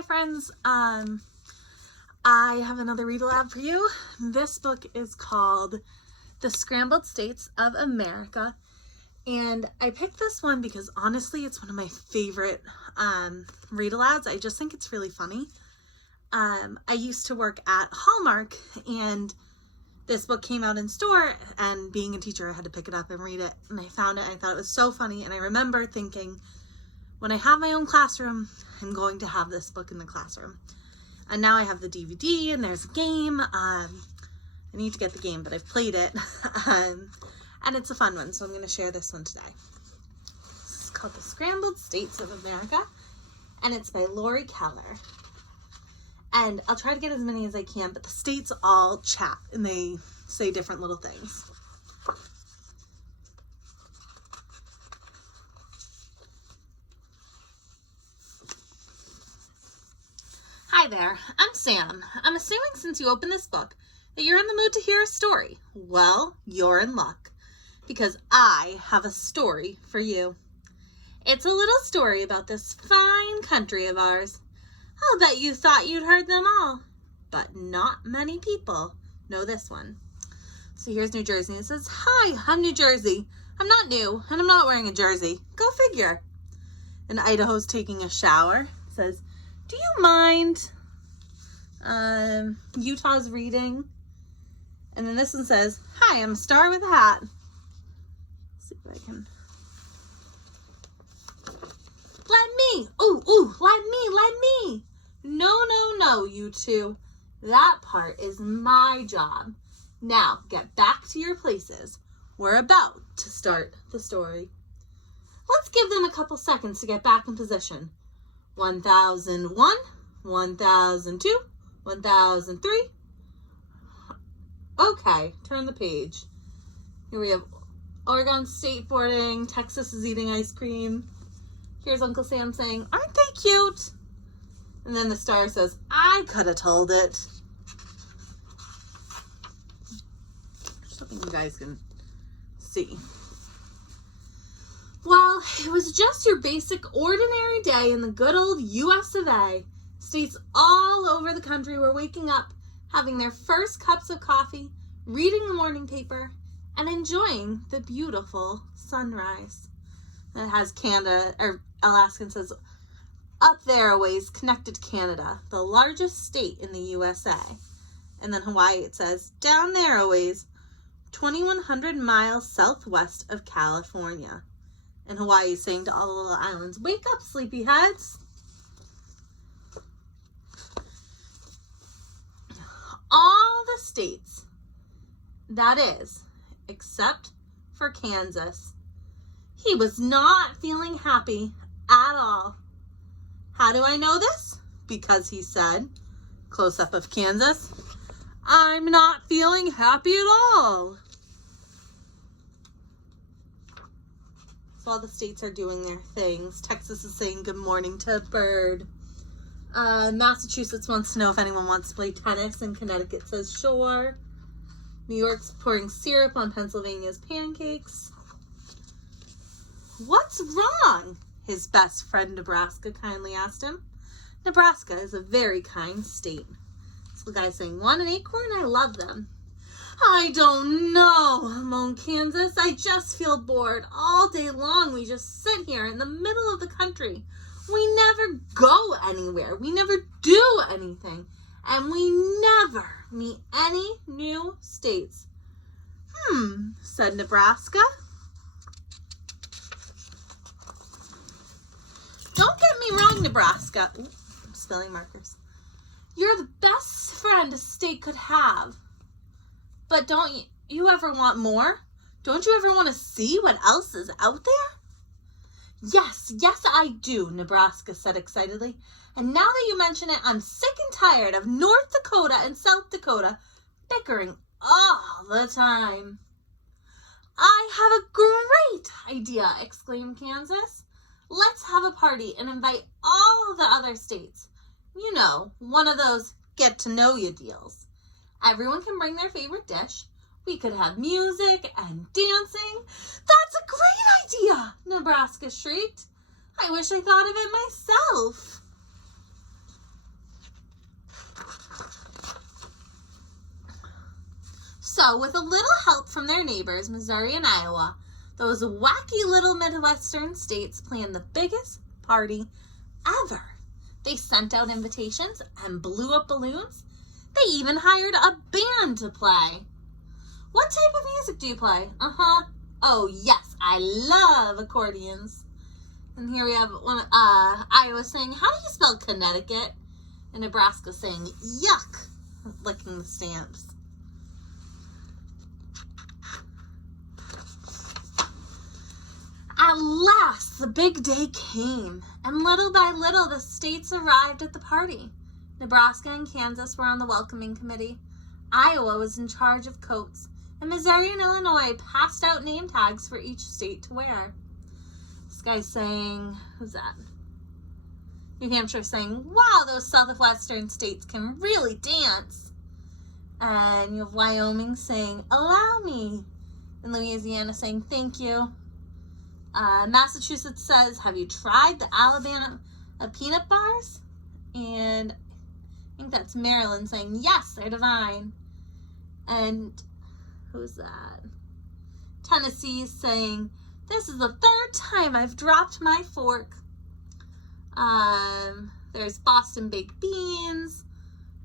Hi friends, I have another read aloud for you. This book is called The Scrambled States of America, and I picked this one because honestly it's one of my favorite read alouds. I just think it's really funny. I used to work at Hallmark, and this book came out in store, and being a teacher I had to pick it up and read it, and I found it and I thought it was so funny, and I remember thinking, when I have my own classroom, I'm going to have this book in the classroom. And now I have the DVD and there's a game. I need to get the game, but I've played it. And it's a fun one, so I'm going to share this one today. This is called The Scrambled States of America, and it's by Lori Keller. And I'll try to get as many as I can, but the states all chat and they say different little things. Hi there, I'm Sam. I'm assuming since you opened this book that you're in the mood to hear a story. Well, you're in luck, because I have a story for you. It's a little story about this fine country of ours. I'll bet you thought you'd heard them all, but not many people know this one. So here's New Jersey, and it says, "Hi, I'm New Jersey. I'm not new, and I'm not wearing a jersey. Go figure." And Idaho's taking a shower. It says, "Do you mind?" Utah's reading. And then this one says, "Hi, I'm a star with a hat." Let's see if I can. Let me. Ooh, let me. No, you two. That part is my job. Now, get back to your places. We're about to start the story. Let's give them a couple seconds to get back in position. 1001, 1002, 1003. Okay, turn the page. Here we have Oregon skateboarding, Texas is eating ice cream. Here's Uncle Sam saying, "Aren't they cute?" And then the star says, "I could have told it." Just hoping you guys can see. Well, it was just your basic ordinary day in the good old US of A. States all over the country were waking up, having their first cups of coffee, reading the morning paper, and enjoying the beautiful sunrise. And it has Canada, or Alaskan says, "Up there a ways connected to Canada, the largest state in the USA." And then Hawaii, it says, "Down there a ways, 2,100 miles southwest of California." And Hawaii is saying to all the little islands, "Wake up, sleepyheads." All the states, that is, except for Kansas. He was not feeling happy at all. How do I know this? Because he said, close up of Kansas, "I'm not feeling happy at all." So all the states are doing their things. Texas is saying good morning to a bird. Massachusetts wants to know if anyone wants to play tennis, and Connecticut says sure. New York's pouring syrup on Pennsylvania's pancakes. "What's wrong?" his best friend Nebraska kindly asked him. Nebraska is a very kind state. So the guy's saying, "Want an acorn? I love them." "I don't know," moaned Kansas. "I just feel bored. All day long we just sit here in the middle of the country. We never go anywhere. We never do anything. And we never meet any new states." Said Nebraska. "Don't get me wrong, Nebraska." Ooh, I'm spilling markers. "You're the best friend a state could have. But don't you ever want more? Don't you ever want to see what else is out there?" Yes, I do," Nebraska said excitedly. "And now that you mention it, I'm sick and tired of North Dakota and South Dakota bickering all the time." "I have a great idea," exclaimed Kansas. "Let's have a party and invite all the other states. You know, one of those get-to-know-you deals. Everyone can bring their favorite dish. We could have music and dancing." "That's a great idea," Nebraska shrieked. "I wish I thought of it myself." So, with a little help from their neighbors, Missouri and Iowa, those wacky little Midwestern states planned the biggest party ever. They sent out invitations and blew up balloons. They even hired a band to play. What type of music do you play? Oh, yes, I love accordions. And here we have one, Iowa saying, how do you spell Connecticut? And Nebraska saying, yuck, licking the stamps. At last, the big day came, and little by little, the states arrived at the party. Nebraska and Kansas were on the welcoming committee. Iowa was in charge of coats, and Missouri and Illinois passed out name tags for each state to wear. This guy's saying, who's that? New Hampshire saying, wow, those southwestern states can really dance. And you have Wyoming saying, allow me. And Louisiana saying, thank you. Massachusetts says, have you tried the Alabama peanut bars? And I think that's Maryland saying, yes, they're divine. And who's that? Tennessee is saying, this is the third time I've dropped my fork. There's Boston baked beans,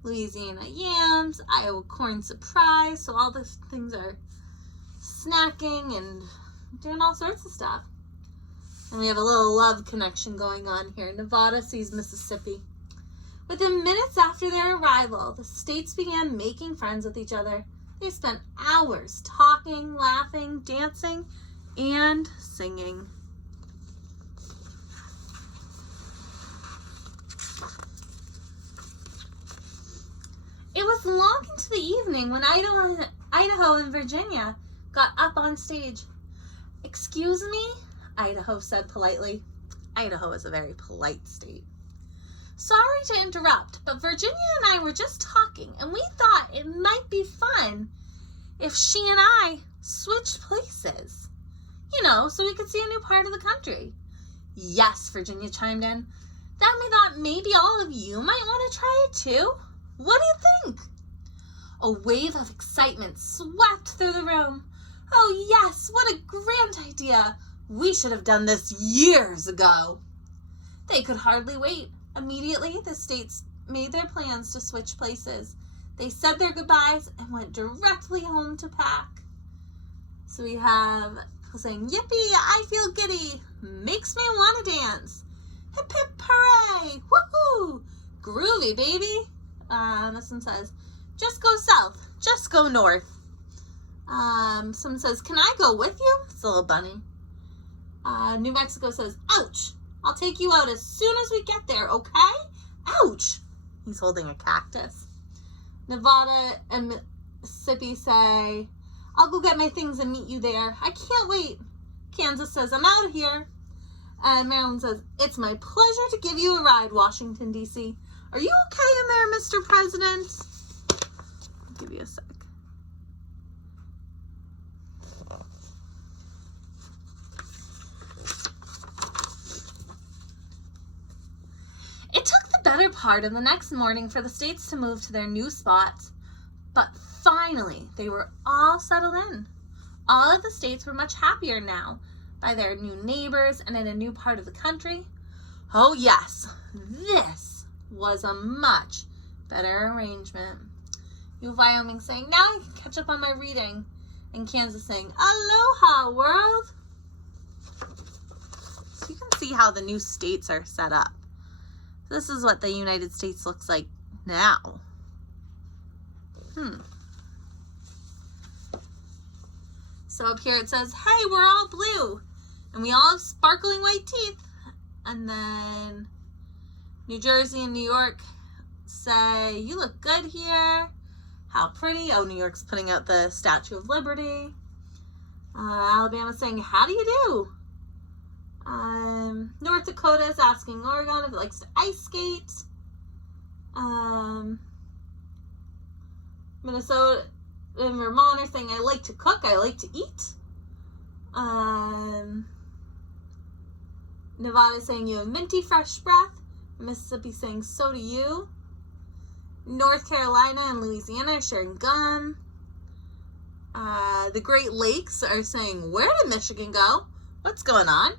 Louisiana yams, Iowa corn surprise. So all the things are snacking and doing all sorts of stuff. And we have a little love connection going on here. Nevada sees Mississippi. Within minutes after their arrival, the states began making friends with each other. They spent hours talking, laughing, dancing, and singing. It was long into the evening when Idaho and Virginia got up on stage. Excuse me, Idaho said politely. Idaho is a very polite state. Sorry to interrupt, but Virginia and I were just talking, and we thought it might be fun if she and I switched places. You know, so we could see a new part of the country. Yes, Virginia chimed in. Then we thought maybe all of you might want to try it too. What do you think? A wave of excitement swept through the room. Oh yes, what a grand idea. We should have done this years ago. They could hardly wait. Immediately, the states made their plans to switch places. They said their goodbyes and went directly home to pack. So we have people saying, yippee, I feel giddy. Makes me want to dance. Hip hip hooray. Woohoo. Groovy, baby. This one says, just go south. Just go north. Someone says, can I go with you? It's a little bunny. New Mexico says, ouch. I'll take you out as soon as we get there, okay? Ouch. He's holding a cactus. Nevada and Mississippi say, I'll go get my things and meet you there. I can't wait. Kansas says, I'm out of here. And Maryland says, it's my pleasure to give you a ride, Washington, D.C. Are you okay in there, Mr. President? I'll give you a sec. It took the better part of the next morning for the states to move to their new spots, but finally they were all settled in. All of the states were much happier now by their new neighbors and in a new part of the country. Oh yes, this was a much better arrangement. You have Wyoming saying, now I can catch up on my reading, and Kansas saying, aloha world. So you can see how the new states are set up. This is what the United States looks like now. So up here it says, hey, we're all blue. And we all have sparkling white teeth. And then New Jersey and New York say, you look good here. How pretty. Oh, New York's putting out the Statue of Liberty. Alabama's saying, how do you do? North Dakota is asking Oregon if it likes to ice skate. Minnesota and Vermont are saying, I like to cook, I like to eat. Nevada is saying, you have minty fresh breath. Mississippi saying, so do you. North Carolina and Louisiana are sharing gum. The Great Lakes are saying, where did Michigan go? What's going on?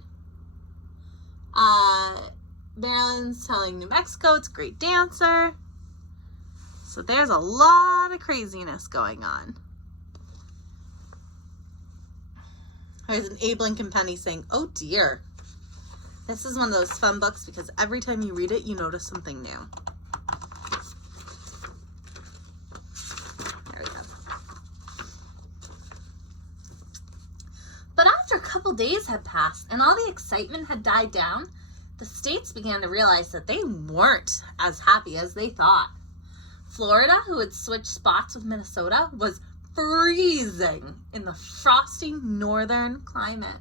Maryland's telling New Mexico it's a great dancer. So there's a lot of craziness going on. There's an Abe Lincoln Penny saying, oh dear. This is one of those fun books because every time you read it, you notice something new. There we go. But after a couple days had passed and all the excitement had died down, the states began to realize that they weren't as happy as they thought. Florida, who had switched spots with Minnesota, was freezing in the frosty northern climate.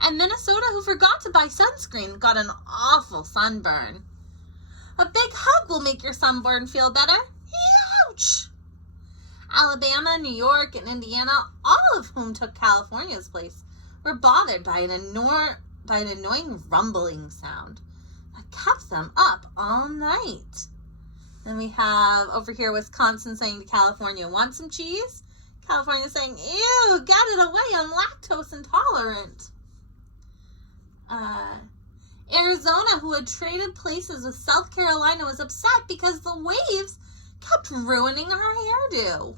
And Minnesota, who forgot to buy sunscreen, got an awful sunburn. A big hug will make your sunburn feel better. Ouch! Alabama, New York, and Indiana, all of whom took California's place, were bothered by an annoying rumbling sound that kept them up all night. Then we have over here Wisconsin saying to California, want some cheese? California saying, ew, get it away, I'm lactose intolerant. Arizona, who had traded places with South Carolina, was upset because the waves kept ruining her hairdo.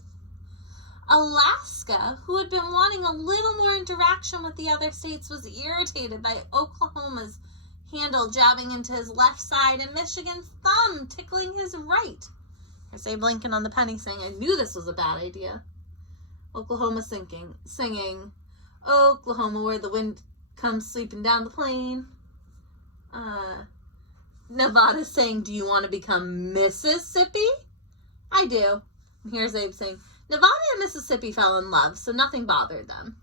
Alaska, who had been wanting a little more interaction with the other states, was irritated by Oklahoma's handle jabbing into his left side and Michigan's thumb tickling his right. Here's Abe Lincoln on the penny saying, I knew this was a bad idea. Oklahoma singing, Oklahoma, where the wind comes sweeping down the plain. Nevada saying, do you want to become Mississippi? I do. And here's Abe saying, Nevada and Mississippi fell in love, so nothing bothered them.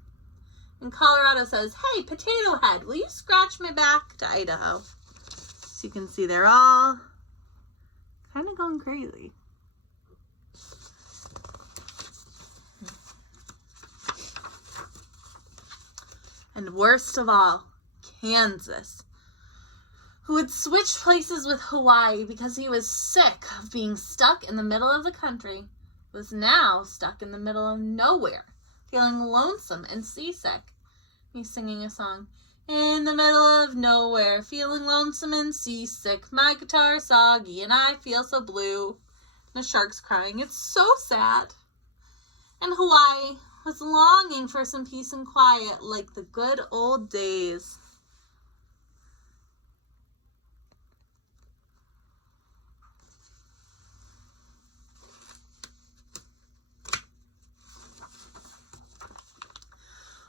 And Colorado says, hey, Potato Head, will you scratch my back? To Idaho. So you can see they're all kind of going crazy. And worst of all, Kansas, who had switched places with Hawaii because he was sick of being stuck in the middle of the country, was now stuck in the middle of nowhere, feeling lonesome and seasick. He's singing a song. In the middle of nowhere, feeling lonesome and seasick, my guitar soggy and I feel so blue. And the shark's crying. It's so sad. And Hawaii was longing for some peace and quiet like the good old days.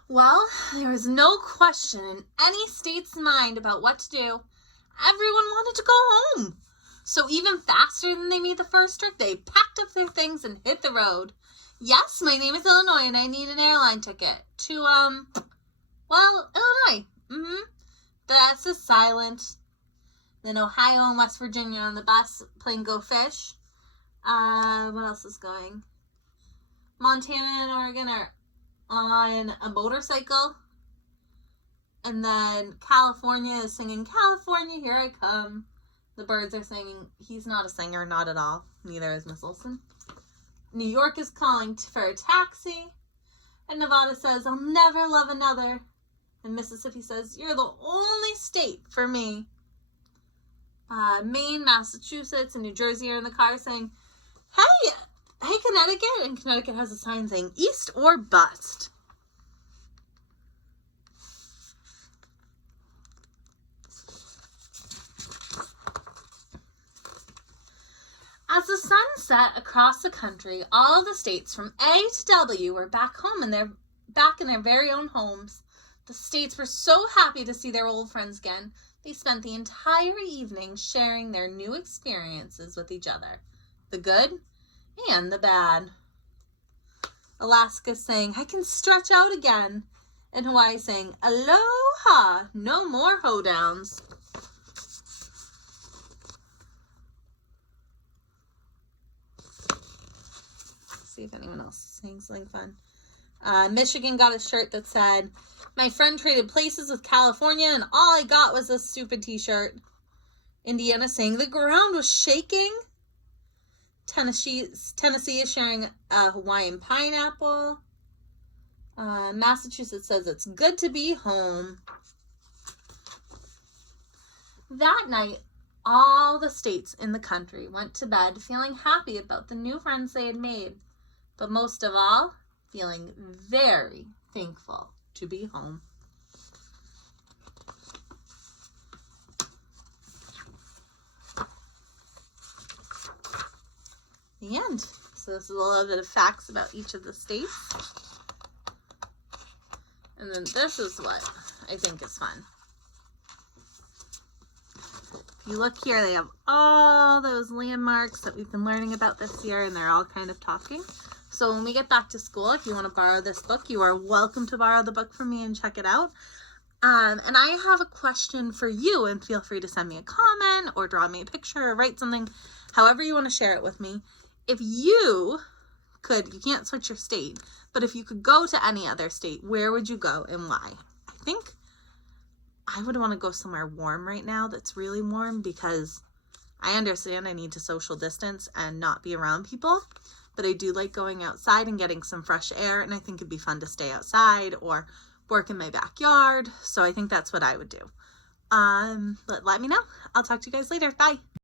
Well, there was no question in any state's mind about what to do. Everyone wanted to go home. So even faster than they made the first trip, they packed up their things and hit the road. Yes, my name is Illinois and I need an airline ticket to, Illinois. The S is silent. Then Ohio and West Virginia on the bus playing Go Fish. What else is going? Montana and Oregon are on a motorcycle. And then California is singing, California, here I come. The birds are singing, he's not a singer, not at all. Neither is Miss Olson. New York is calling for a taxi. And Nevada says, I'll never love another. And Mississippi says, you're the only state for me. Maine, Massachusetts, and New Jersey are in the car saying, hey, Connecticut. And Connecticut has a sign saying, east or bust. As the sun set across the country, all of the states from A to W were back in their very own homes. The states were so happy to see their old friends again. They spent the entire evening sharing their new experiences with each other, the good and the bad. Alaska saying, I can stretch out again. And Hawaii saying, aloha, no more hoedowns. See if anyone else is saying something fun. Michigan got a shirt that said, my friend traded places with California and all I got was a stupid t-shirt. Indiana saying the ground was shaking. Tennessee is sharing a Hawaiian pineapple. Massachusetts says it's good to be home. That night, all the states in the country went to bed feeling happy about the new friends they had made, but most of all, feeling very thankful to be home. The end. So this is a little bit of facts about each of the states. And then this is what I think is fun. If you look here, they have all those landmarks that we've been learning about this year, and they're all kind of talking. So when we get back to school, if you want to borrow this book, you are welcome to borrow the book from me and check it out. And I have a question for you, and feel free to send me a comment or draw me a picture or write something, however you want to share it with me. If you could, you can't switch your state, but if you could go to any other state, where would you go and why? I think I would want to go somewhere warm right now that's really warm, because I understand I need to social distance and not be around people, but I do like going outside and getting some fresh air, and I think it'd be fun to stay outside or work in my backyard. So I think that's what I would do. But let me know. I'll talk to you guys later. Bye.